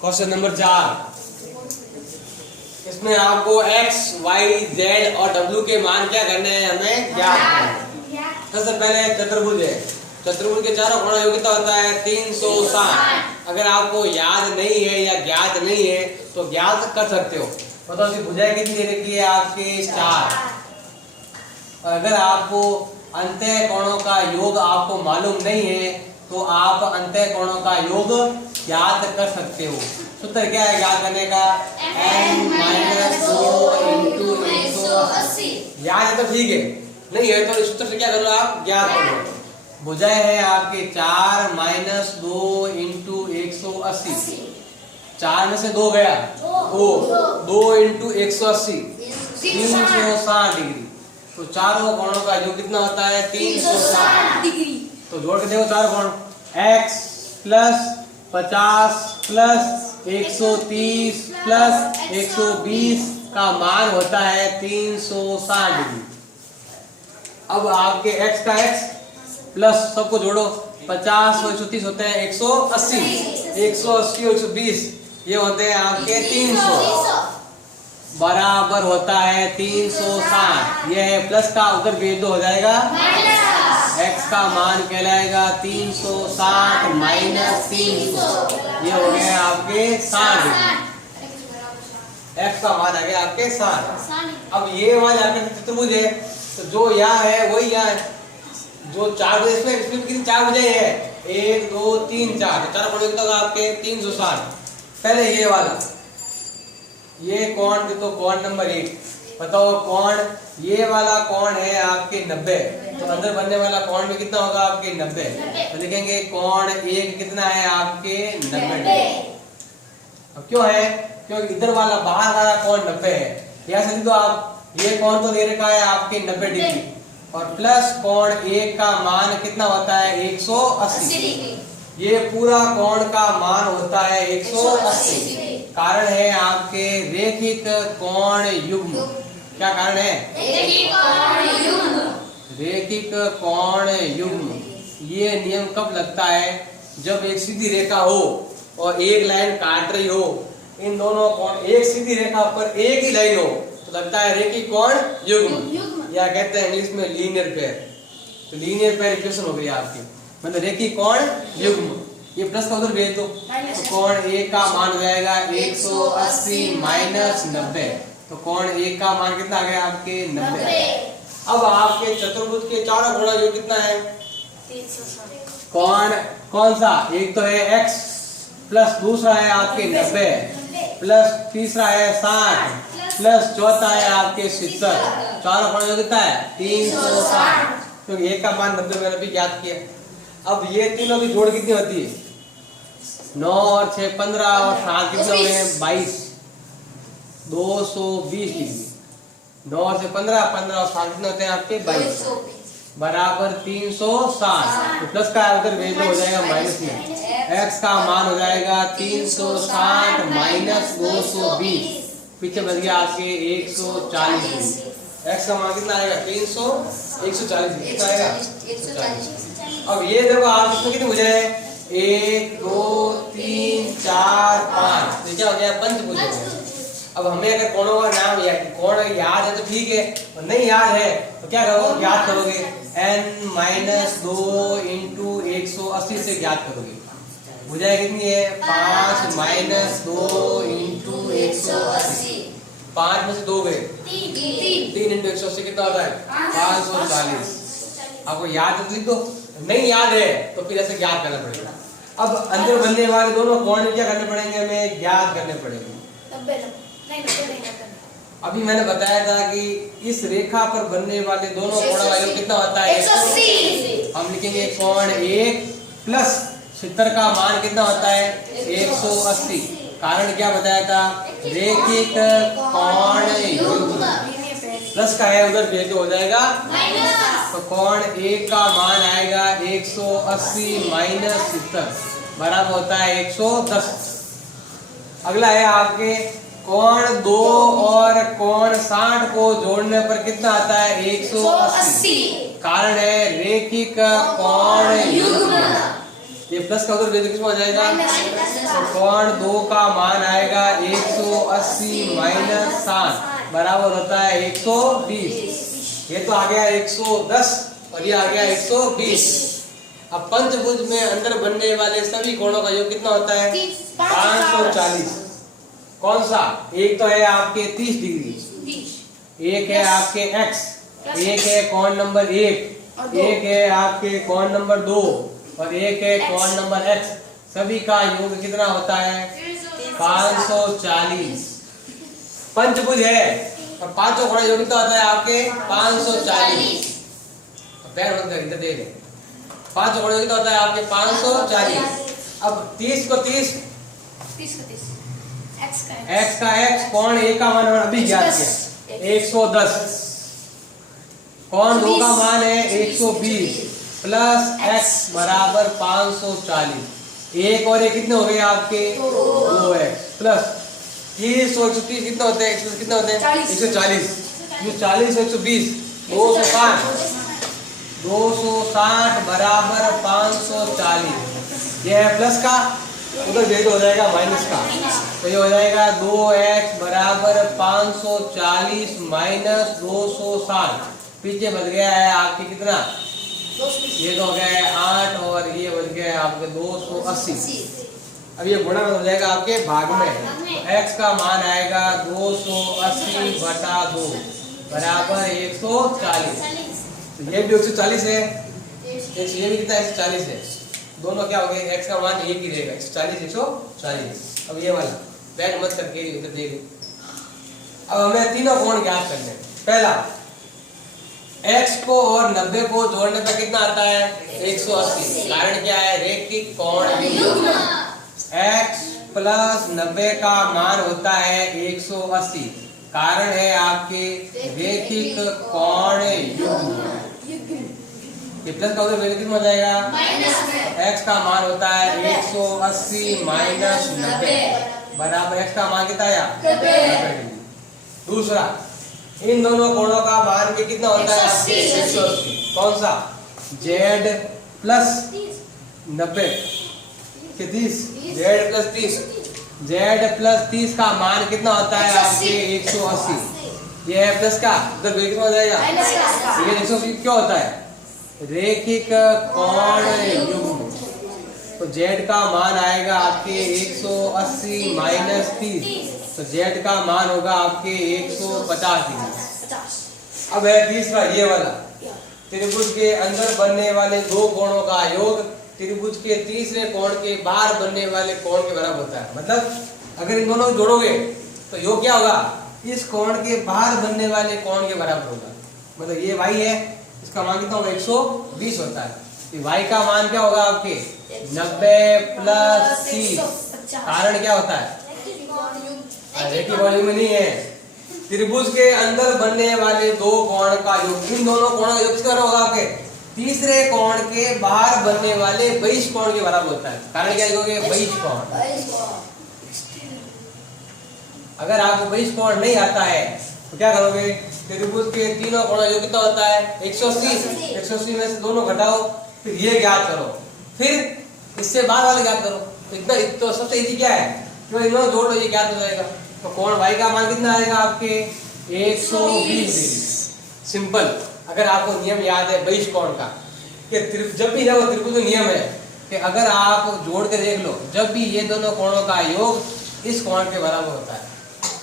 Question number 4, इसमें आपको x, y, z और w के मान क्या करने हैं, हमें ज्ञात करना है। सबसे पहले चतुर्भुज है, चतुर्भुज के चारों कोणों योग कितना होता है 360। अगर आपको याद नहीं है या ज्ञात नहीं है तो ज्ञात कर सकते हो। बताओ इसकी भुजाएं कितनी दे रखी है आपके 4। और अगर आपको अंतः कोणों का योग आपको मालूम नहीं है तो आप अंतः कोणों का योग ज्ञात कर सकते हो। सूत्र क्या है ज्ञात करने का, n-2 इंटू 180। याद है तो ठीक है, नहीं है तो इस सूत्र से क्या कर लो आप ज्ञात कर लो। भुजाएं है आपके 4 माइनस 2 इंटू 180। 4 में से 2 गया, 2 इंटू 180 360 डिग्री। तो चारों कोणों का योग कितना होता है 360 डिग्री। तो जोड़ के देखो चारों कोण, x प्लस 50 प्लस 130 प्लस 120 का मान होता है 360 डिग्री। अब आपके x का x प्लस सबको जोड़ो, 50 और 130 होते हैं 180, 180 और 120 ये होते हैं आपके 300, बराबर होता है 360। ये है प्लस का, उधर भेज दो हो जाएगा x का मान कहलाएगा 360 माइनस 300, ये हो गए आपके 60। x का मान आ गया आपके 60। अब ये मान आपके चतुर्भुज है तो जो यहाँ है वही यहाँ है। जो 4 भुजाएं इसमें कितनी 4 भुजाएं है 1 2 3 4, तो 4 कोण कितना होगा आपके 360। पहले ये वाला, ये कोण तो कोण नंबर 1 बताओ, कोण ये वाला कोण है आपके 90, तो अंदर बनने वाला कोण भी कितना होगा आपके 90। तो लिखेंगे कोण 1 कितना है आपके 90। अब क्यों है, क्योंकि इधर वाला बाहर वाला कोण 90 है। यहाँ से तो आप ये कोण तो दे रखा है आपके 90 डिग्री और प्लस कोण 1 का मान कितना होता है 180। ये पूरा कोण का मान होता है 180। कारण है आपके रेखिक कोण युग्म। क्या कारण है, रेखिक कोण युग्म। ये नियम कब लगता है, जब एक सीधी रेखा हो और एक लाइन काट रही हो, इन दोनों कोण एक सीधी रेखा पर एक ही लाइन हो तो लगता है रेखिक कोण युग्म, या कहते हैं इंग्लिश में लीनियर पेयर। तो लीनियर पेयर इक्वेशन हो गई आपकी, मतलब रेखिक कोण युग्म। ये प्लस का उधर भेज दो तो कोण 1 का मान हो जाएगा 180 माइनस 90। तो कोण 1 का मान कितना आ गया आपके 90। अब आपके चतुर्भुज के चारों कोणों का योग कितना है, कोण कौन सा, एक तो है x प्लस दूसरा है आपके 90 प्लस तीसरा है 60 प्लस चौथा है आपके 70। चारों कोणों का योग कितना है 360, क्योंकि 1 का मान 90 मैंने भी ज्ञात किया। अब ये तीनों की जोड़ कितनी होती है, 9 और 6 15 और 7 कितने हो गए 22, 220 डिग्री। 9 से 15 15 और 7 कितने होते हैं आपके 22, बराबर 360। तो प्लस का उधर भेज हो जाएगा माइनस में, x का मान हो जाएगा 360 माइनस 220, पीछे बच गया आपके 140 डिग्री। x का मान कितना आएगा 140 डिग्री कितना आएगा 140। अब ये देखो आप इसमें कितने भुजाएं 1 2 3 4 5, तो क्या हो गया पंचभुज हो गया। अब हमें अगर कोणों का नाम कोण याद है तो ठीक है, और नहीं याद है तो क्या करोगे, याद करोगे n-2 इंटू 180 से ज्ञात करोगे। भुजाएं कितनी है 5 माइनस 2 इंटू 180, 5 में से 2 गए 3 इंटू 180 कितना होता है 540। आपको याद है तो लिख दो, नहीं याद है तो फिर ऐसे ज्ञात करना पड़ेगा। अब अंदर बनने वाले दोनों कोण क्या करने पड़ेंगे, हमें ज्ञात करने पड़ेंगे। अभी मैंने बताया था कि इस रेखा पर बनने वाले दोनों कोणों का योग कितना होता है 180। हम लिखेंगे कोण 1 प्लस 70 का मान कितना होता है 180। कारण क्या बताया था, रेखिक कोण युग्म। प्लस का है उधर भेज हो जाएगा तो कोण 1 का मान आएगा 180 माइनस 70, बराबर होता है 110। अगला है आपके कोण 2 और कोण 60 को जोड़ने पर कितना आता है 180। कारण है रेखिक कोण युग्म। ये प्लस का उधर किस में हो जाएगा, तो कोण 2 का मान आएगा 180 माइनस 60 बराबर होता है 120। ये तो आ गया 110 और ये आ गया 120। अब पंचभुज में अंदर बनने वाले सभी कोणों का योग कितना होता है, 540। कौन सा, एक तो है आपके 30 डिग्री, एक है आपके x, एक है कोण नंबर 1, एक है आपके कोण नंबर 2 और एक है कोण नंबर x। सभी का योग कितना होता है, 540। पंचभुज है और पांचों कोण योग कितना होता है आपके 540। पैर बंद कर इधर देख, पांचों कोण योग कितना होता है आपके 540। अब 30 को 30, x का x, कोण 1 का मान अभी ज्ञात किया 110, कोण 2 का मान है 120 प्लस x बराबर 540। एक और एक कितने हो गए आपके 2x प्लस 30 और 130 कितना होते हैं, कितना होते हैं 140। 140 120 260 बराबर 540। ये है प्लस का, उधर वेट हो जाएगा माइनस का, तो ये हो जाएगा 2x बराबर 540 माइनस 260। पीछे बच गया है आपके कितना, ये तो हो गया है 8 और ये बच गया है आपके 280। अब ये गुणा हो जाएगा आपके भाग में, तो x का मान आएगा 280 बटा 2 बराबर 140। तो ये भी 140 है, ये भी कितना 140 है, दोनों क्या हो गए, x का मान एक ही रहेगा 140 अब ये वाला बैठ मत करके इधर देख। अब हमें तीनों कोण ज्ञात करने हैं। पहला x को और 90 को जोड़ने पर कितना आता है 180। कारण क्या है, रैखिक कोण युग्म। x प्लस 90 का मान होता है 180, कारण है आपके रैखिक कोण युग्म। ये प्लस का उधर कितना हो जाएगा, x का मान होता है 180 माइनस 90 बराबर x का मान कितना आया 90। दूसरा, इन दोनों कोणों का मान के कितना होता है 180। कौन सा, z प्लस 90 के 30, z प्लस 30, z प्लस 30 का मान कितना होता है आपके 180। ये है प्लस का, उधर कितना हो जाएगा, ये 180 क्यों होता है, रैखिक कोण युग्म। तो z का मान आएगा आपके 180 माइनस 30, तो z का मान होगा आपके 150 डिग्री। अब है तीसरा ये वाला, त्रिभुज के अंदर बनने वाले दो कोणों का योग त्रिभुज के तीसरे कोण के बाहर बनने वाले कोण के बराबर होता है। मतलब अगर इन दोनों को जोड़ोगे तो योग क्या होगा, इस कोण के बाहर बनने वाले कोण के बराबर होगा। मतलब ये y है, इसका मान कितना होगा 120 होता है। तो y का मान क्या होगा आपके 90 प्लस 30। कारण क्या होता है, रैखिक कोण युग्म नहीं है। त्रिभुज के अंदर बनने वाले दो कोण का योग, इन दोनों कोणों का योग किसका होगा आपके तीसरे कोण के बाहर बनने वाले बहिष कोण के बराबर होता है। कारण क्या लिखोगे, बहिष कोण। अगर आपको बहिष कोण नहीं आता है तो क्या करोगे, त्रिभुज के तीनों कोणों का योग कितना होता है 180। 180 में से दोनों घटाओ, फिर ये ज्ञात करो, फिर इससे बाद वाले ज्ञात करो। तो इतना तो सबसे इजी क्या है, तो इन दोनों जोड़ लो, ये ज्ञात हो जाएगा। तो कोण y का मान कितना आएगा आपके 120 डिग्री। सिंपल। अगर आपको नियम याद है बहिष कोण का, कि जब भी वो त्रिभुज में नियम है कि अगर आप जोड़ के देख लो, जब भी ये दोनों कोणों का योग इस कोण के बराबर होता है।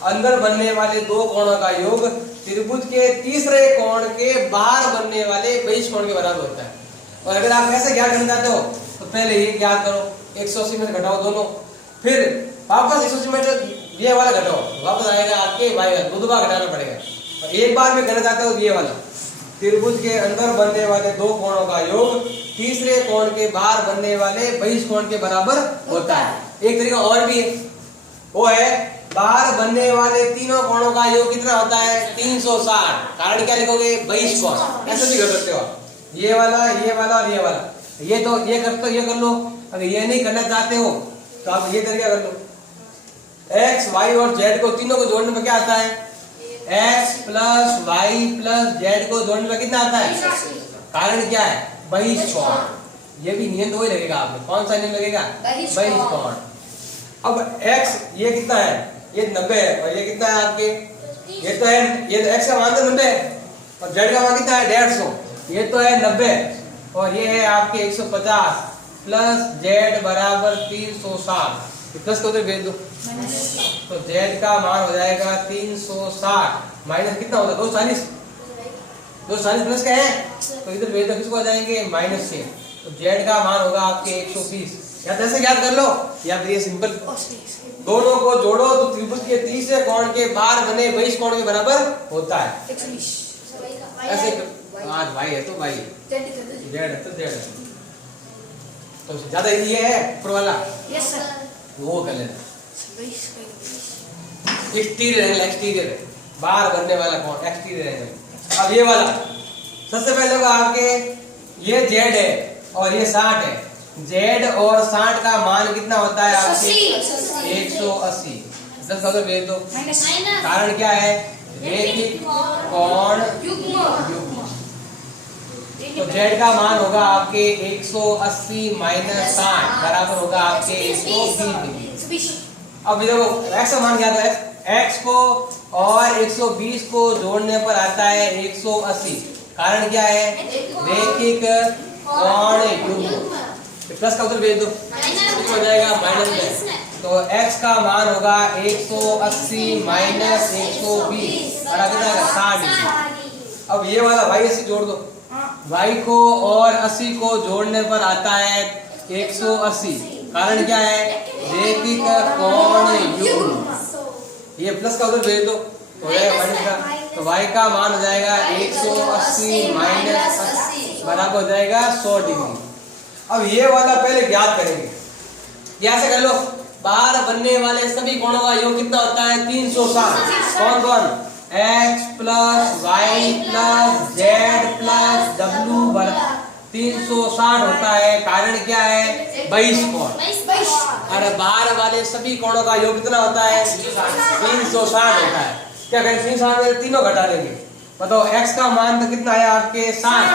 अंदर बनने वाले दो कोणों का योग त्रिभुज के तीसरे कोण के बाहर बनने वाले बहिष कोण के बराबर होता है। और अगर आप कैसे ज्ञात करना चाहते हो तो पहले ये ज्ञात करो, 180 में से घटाओ दोनों, फिर वापस 180 में से ये वाला घटाओ, वापस आएगा आपके y, दो बार घटाना पड़ेगा। और एक बार में करना चाहते हो ये वाला, त्रिभुज के अंदर बनने वाले दो कोणों का योग तीसरे कोण के बाहर बनने वाले बहिष कोण के बराबर होता है। एक तरीका और भी है, वो है बाहर बनने वाले तीनों कोणों का योग कितना होता है 360। कारण क्या लिखोगे, बहिष कोण। ऐसे भी कर सकते हो, ये वाला और ये वाला। ये तो ये कर तो ये कर लो। अगर ये नहीं करना चाहते हो तो आप ये तरीका कर लो, x, y और z को तीनों को जोड़ने में क्या आता है, x plus y plus z को जोड़ने में कितना आता है। कारण क्या है, बहिष कोण। ये भी नियम तो वही लगेगा आपने, कौन सा नियम लगेगा? बहिष्कोण। अब x ये कितना है? ये 90 है, और ये कितना है आपके? ये तो है, ये तो x का मान तो 90 है, और z का मान कितना है? 150। ये तो है 90, और ये है आपके 150 प्लस z बराबर 360। प्लस को उधर भेज दो, तो z का मान हो जाएगा 360 माइनस कितना होता है? 240। 240 प्लस का है, तो इधर भेज दो, किसको आ जाएंगे? माइनस से। तो z का मान होगा आपके 120। या तो ऐसे याद कर लो, या फिर ये सिंपल दोनों को जोड़ो तो त्रिभुज के तीसरे कोण के बाहर बने बहिष्कोण के बराबर होता है। 120 ऐसे आज भाई है तो भाई, z है तो z है, तो ज्यादा ये है ऊपर वाला, यस सर। वो कर लेना। एक्सटीरियर है, बाहर बनने वाला कोण एक्सटीरियर एंगल। अब ये वाला सबसे पहले होगा आपके, ये z है और ये 60 है, z और 60 का मान कितना होता है आपके? 180। 10 का उधर भेज दो, कारण क्या है? रैखिक कोण युग्म। तो z का मान होगा आपके 180 माइनस 60 बराबर होगा आपके 120। अब देखो x का मान क्या था? x को और 120 को जोड़ने पर आता है 180। कारण क्या है? रैखिक कोण युग्म। प्लस का उधर भेज दो, हो जाएगा माइनस में। तो x का मान होगा 180 माइनस 120 बराबर कितना है? 60 डिग्री। अब ये वाला y 80 जोड़ दो, y को और 80 को जोड़ने पर आता है 180। कारण क्या है? रैखिक कोण युग्म। ये प्लस का उधर भेज दो, तो माइनस का, तो y का मान हो जाएगा 180 माइनस 80 बराबर हो जाएगा 100 डिग्री। अब ये वाला पहले ज्ञात करेंगे, कैसे कर लो? बाहर बनने वाले सभी कोणों का योग कितना होता है? 360। कौन कौन? x plus y plus z plus डब्ल्यू बराबर 360 होता है। कारण क्या है? बहिष्कोण। और बाहर वाले सभी कोणों का योग कितना होता है? 360 होता है। क्या करें? 360 में तीनों घटा देंगे। बताओ x का मान तो कितना है आपके? 60,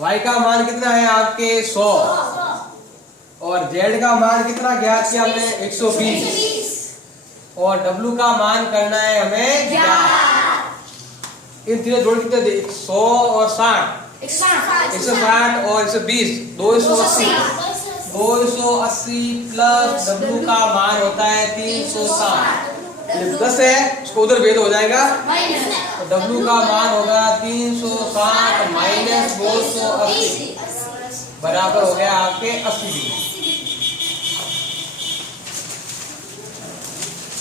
y का मान कितना है आपके? 100, और z का मान कितना ज्ञात किया हमने? 120, और w का मान करना है हमें ज्ञात। इन तीनों जोड़ कितने दे? 100 और 60, 160 और 120, 280। 280 प्लस w का मान होता है 360। 10 है, उसको उधर भेद हो जाएगा, तो w का मान होगा 360 माइनस 280 बराबर हो गया आपके 80 डिग्री।